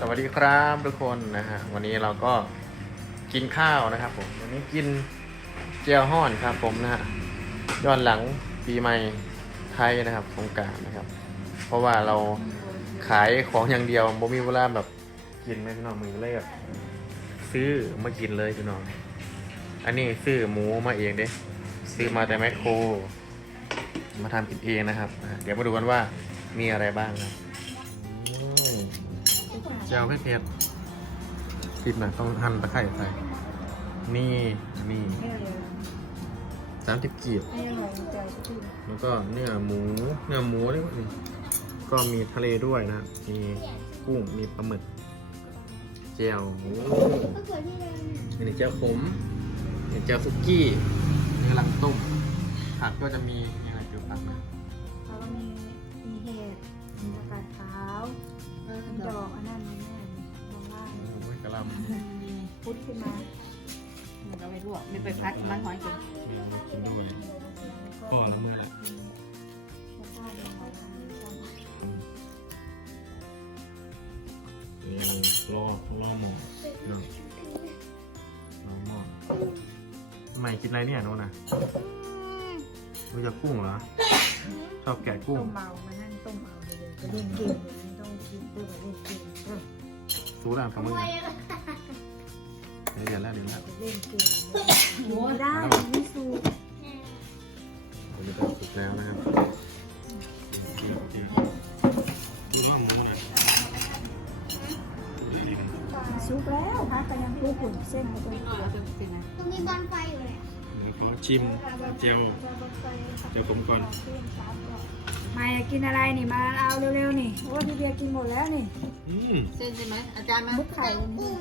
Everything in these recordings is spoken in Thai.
สวัสดีครับทุกคนนะฮะวันนี้เราก็กินข้าวนะครับผมวันนี้กินเจียวห่อนครับผมนะฮะย้อนหลังปีใหม่ไทยนะครับสงกรารนะครับ เพราะว่าเราขายของอย่างเดียวบ่มีเวลาแบบกินไม่พี่น้องมือเลยแบบซื้อมากินเลยพี่น้องอันนี้ซื้อหมูมาเองเด้ซื้อมาแต่แมคโคร มาทำกินเองนะครับ เดี๋ยวมาดูกันว่ามีอะไรบ้างครับ เจียวไม่เผ็ดกินนะต้องหั่นตะไคร้ใส่ นี่นี่สามสิบกีบให้อร่อยใจสักทีแล้วก็เนื้อหมู เนื้อหมูนี่นี่ก็มีทะเลด้วยนะ มีกุ้ง มีปลาหมึกเจียวโอ้นี่นี่เจียวขมนี่เจียวสุกี้นี่กำลังต้ม ผักก็จะมีอะไรเกี่ยวกับผักนะแล้วก็มีมีเห็ดมีผักกาดขาว มีดอกอันนั้นนี่แม่ลงล่างโอ้ยกระหลำพุดขึ้นมามันก็ไม่รู้ไม่ไปพัดมันหอยกินมีมากินด้วยก็ละเมื่อไหร่แล้วก็ลงมาทำช่องนี่รอรอหมอเนาะรอหมอทำไมกินอะไรเนี่ยโน่นนะรู้จักกุ้งเหรอชอบแกะกุ้ง ต้มเมามานั่งต้มเมาเลยก็เล่นเกมไม่ ต้องกินเพื่อมาเล่นเกมเออสู้แล้วกับมึงนะเดี๋ยวแล้วเดี๋ยวแล้วจะเล่นเกมไม่ได้ไม่สู้เราจะได้สุกแล้วนะครับเดี๋ยวเดี๋ยวดูว่าหมูหน่อยซุปแล้วพักกันยังคู่ขุ่นเส้นให้ตัวเราจะกินนะมันมีบอลไฟอยู่เลยอะเดี๋ยว ขอชิมเจียวเดี๋ยวผมก่อนมาอยากกินอะไรนี่มาเอาเร็วๆนี่โอ้พี่เบียร์กินหมดแล้วนี่อืมเส้นใช่ไหมอาจารย์มามุกไข่วันนี้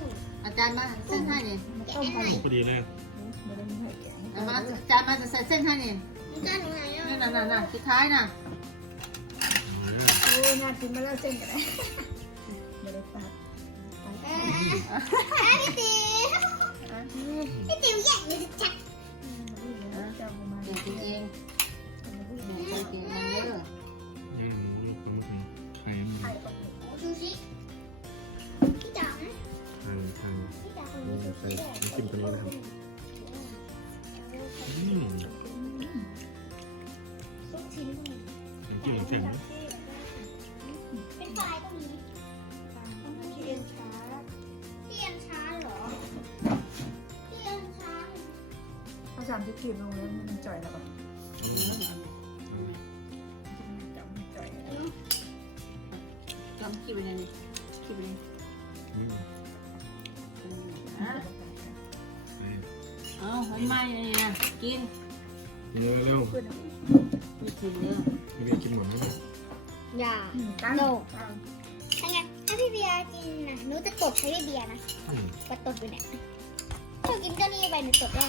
อาจารย์มาเส้นให้เนี่ยมาต้มกันพอดีเลยไม่ได้มีให้แกะให้เอามาอาจารย์มาจะใส่เส้นให้เนี่ยมันจะหนูไหนอะนี่น่ะน่ะน่ะสุดท้ายน่ะโอ้ยน่ากินมาแล้วเส้นกันเลยไม่ได้ตัดเออพี่ติ๋วพี่ติ๋วแย่งเลยจัดจะ เอามาเดี๋ยวกินเองเดี๋ยวไปกินมันเยอะยังหมูลูกปลาหมึกนี่ไข่มันไข่อบดูสิพี่จ๋าไข่ไข่พี่จ๋าคนนี่นี้ใส่น้ำจิ้มตัวนี้นะครับอืมลูกชิ้นน้ำจิ้มแข็งนะเป็นไฟตรงนี้ เขาสามที่ขีดลงแล้วมันจ่อยแล้วป่ะจับมันจ่อยจำคิดไปเลยนี่คิดไปเลยอืมอะเอาให้มาอย่างนี้นะกินกินเร็วขึ้นไม่กินเยอะๆพี่เบียร์กินหมดแล้วไหมอย่าตั้งถ้างั้นถ้าพี่เบียร์กินนะหนูจะตบให้พี่เบียร์นะอืมก็ตบอยู่เนี่ยถ้ากินเจ้านี่ไปหนูตบได้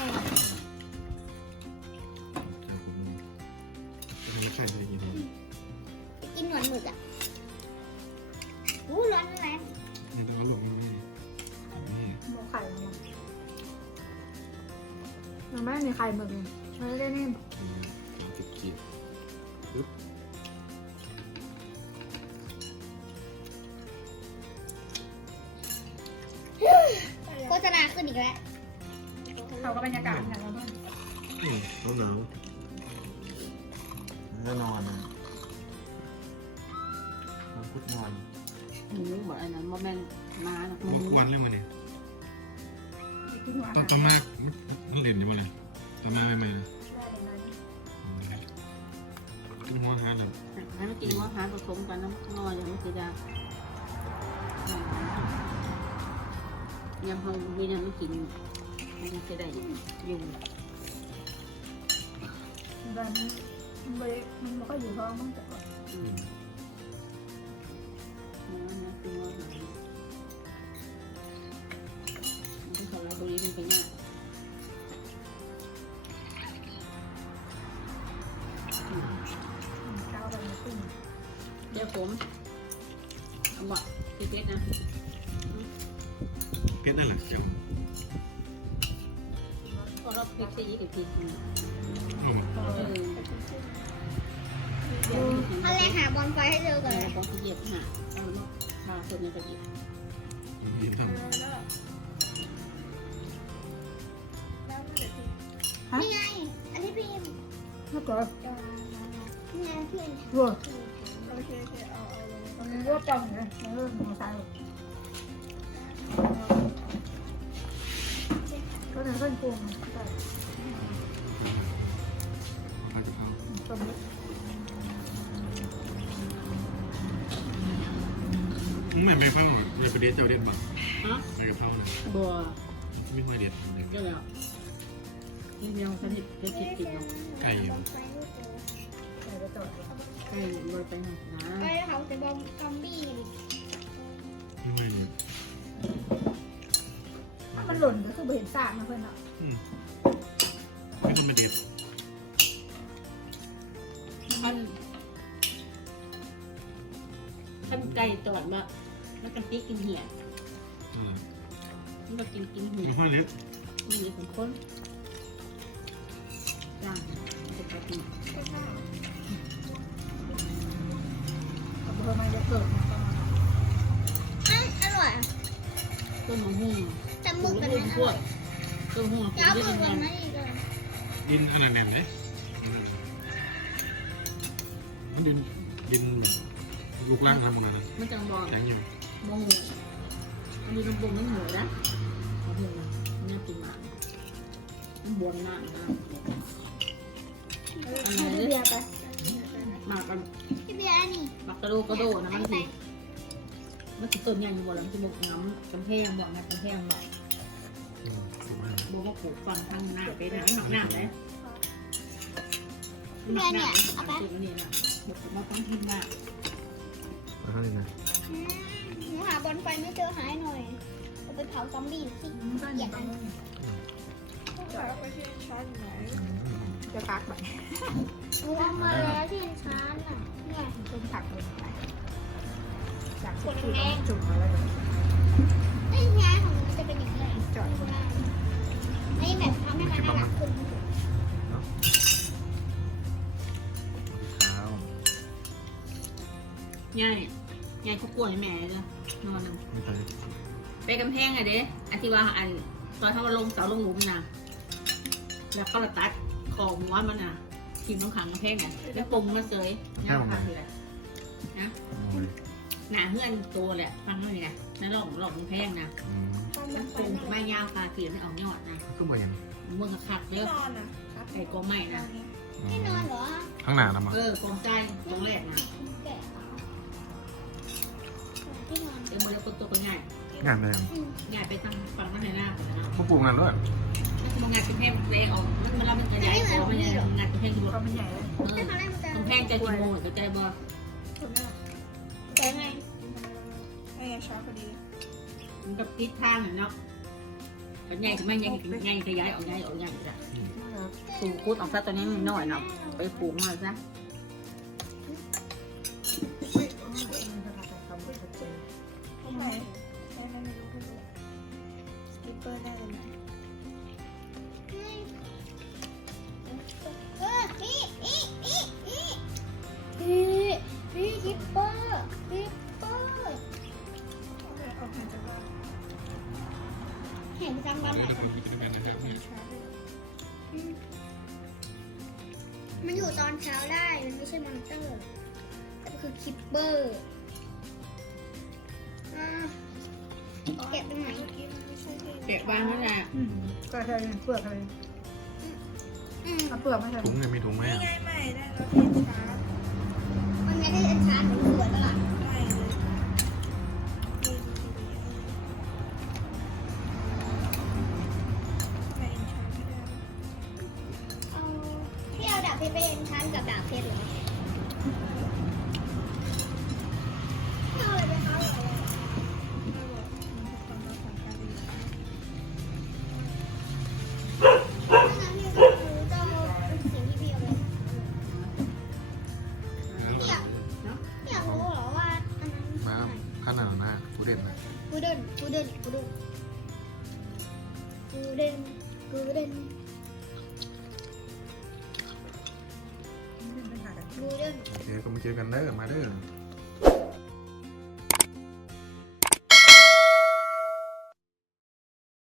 ไม่มีไข่หมึกมันไม่ได้นิ่มอืมสามสิบขีดปึ๊บโฆษณาขึ้นอีกแล้วเขาก็บรรยากาศอย่างเราบ้างอืมหนาวหนาวแน่นอนนะมันพุดนอนหมูบอกอันนั้นว่าแม่นมาหรอกหมูทุกวันเรื่องมันเนี่ยกินหวานตอนตอนมากมันเรียนอยู่บ่เลย ตอนมาใหม่ๆนะขึ้นหัวฮาร์ดแบบให้มันกินว่าหาผสมกันน้ำงออย่างมันจะได้ยังเขาเวียนมันกินมันจะได้อยู่แบบนี้มันไม่มันไม่ค่อยอยู่ท้องมั้งแต่ว่า อืม เดี๋ยวผมเอาบอกพี่เพชรนะเพชรนั่นแหละเจียวก็รอบเพชรจะยี่สิบพีเอามาเออท่านแรกหาบอลไฟให้เจอก่อนแล้เลวยก็เหยียบหาเอาลูกมาคนนี้ก็เหยียบยิ้มทำนี่ไงอันนี้พิมพ์แล้วก็นี่ไงเพื่อนวัว โอเคโอเคเอาเอาลงมันวัวจังเลยมันเริ่มมองซ้ายก็นั่นก็ปรุงใส่ข้าวจะเข้าต้มนิดไม่ไม่เข้าเลยประเดี๋ยวเจ้าเด็ดบ้างฮะไม่เข้านะบัวไม่ค่อยเด็ดเลยก็แล้วนี่เมียังสนิทจะคิดกินไก่อยู่ใส่ไปต่อ ใช่บริไปหน่อยนะไปเขาจะบอมซอมบี้ไม่ไม่เนี่ยมันหล่นก็คือเห็นสากมาเพื่อนเนาะอืมไม่คนมาเด็ดท่านท่านไก่ตอดมาแล้วกันตีกกินเหี้ยอ่านี่ก็กินกินเหี้ยไม่ค่อยเล็ดนี่เป็นคน อนมันจะเกิดมาประมาณอืมอร่อยต้นมะม่วงแต่หมึกแบบนั้นอพวร่อกยต้นมะม่วงกิจะนเอาหได้มึกยัแบบงไงนั้นอีกเลยดินอันนั้นแน่นเลยมันดินดินลูกล่างทำมานะมันจังบอกแข็งอยู่โมโหมันมีน้ำปรุงน้ำหมูนะมะม่วงมันน่ากินมากมันบวนมากนะให้พี่เบียร์ไป มากกันพี่เบียร์นี่มักกระโดกระโดนะมันสิมันสิต้นใหญ่อยู่บ่แล้วมันสิบกน้ำกำแพงบ่นะกำแพงบ่อืมถูกไหมบ่มาปลูกฟังทางหน้าไปนะหมักน้ำเลยหมักน้ำเอาไปนี่นะบุกมาฟังทิ้งมากแล้วก็นี่นะอืมหนูหาบอลไฟไม่เจอหายหน่อยเอาไปเผาซอมบี้สิมันก็อย่างนี้จะปักไปหนูเอามาแล้วที่ช้านอะเนี่ยต้มผักลงไปจากสุดที่จุ่มมาแล้วไอ้ยายของหนูจะเป็นอย่างนี้จอดไอ้แบบทำให้มันน่ารักขึ้นข้าวง่ายง่ายเขากลัวให้แม่เลยนอนไม่ใช่ไปกำแพงไงเด้อันทิวาอันตอนเขามาลงเสาลงหลุมนะแล้วเขาละตัด ของหัวมันน่ะทิมน้ำขังกำแพงน่ะแล้วปรุงมาเสยนี่ค่ะคืออะไรโอ้ยหนาเพื่อนตัวแหละฟังหน่อยนะนั่นหลอกหลอกกำแพงนะอืมมันปรุงไม่ยาวค่ะเกลี่ยให้เอายอดนะก็เหมือนอย่างเมื่อกระคักเยอะไก่ก็ไม่นะที่นอนเหรอข้างหน้านะมั้งเออกองใจตรงแรกนะแกะที่นอนเดี๋ยวมันจะตัวก็ง่ายงานอะไรอย่างง่ายไปทางฝั่งนั้นเลยนะพวกปลูกงานด้วย มันงานกำแพงเองออกมันมันเราเป็นกระจายตัวมันยังงานกำแพงที่ก็มันใหญ่เลยเออที่เขาเล่นมันจะกำแพงใจกี่โมงกระจายบ่แต่ไงมันกับทิศทางเนาะมันใหญ่ไม่ใหญ่ใหญ่ขยายออกใหญ่ออกใหญ่จ้ะสูงคุดออกซะตัวนี้น้อยเนาะไปปลูกมาซะ เห็นประจำวันไหนกันมันอยู่ตอนเช้าได้ มันไม่ใช่มอนเตอร์แต่มันคือคิปเปอร์อ่าเก็บตรงไหนแกะวางนั่นแหละก็ใช่เปลือกอะไรอืมเอาเปลือกไม่ใช่ถุงเนี่ยมีถุงไหมอะมันไม่ได้เอ็นชาร์จเหมือนสวยแล้วล่ะเอา ชรไปเอ็นกับดาบเพชรเหรอเอาอะไรไปเขาเหรอไม่งั้นพี่ก็คือจะเอาสิ่งที่พี่เอาไปพี่อยากอยากรู้เหรอว่าอันนั้นมาขนาดนะกูเด็ดนะกูเดินกูเดินกูเดินกูเดินกูเดิน ดูเดินโอเคก็มาเจอกันเด้อมาเด้อ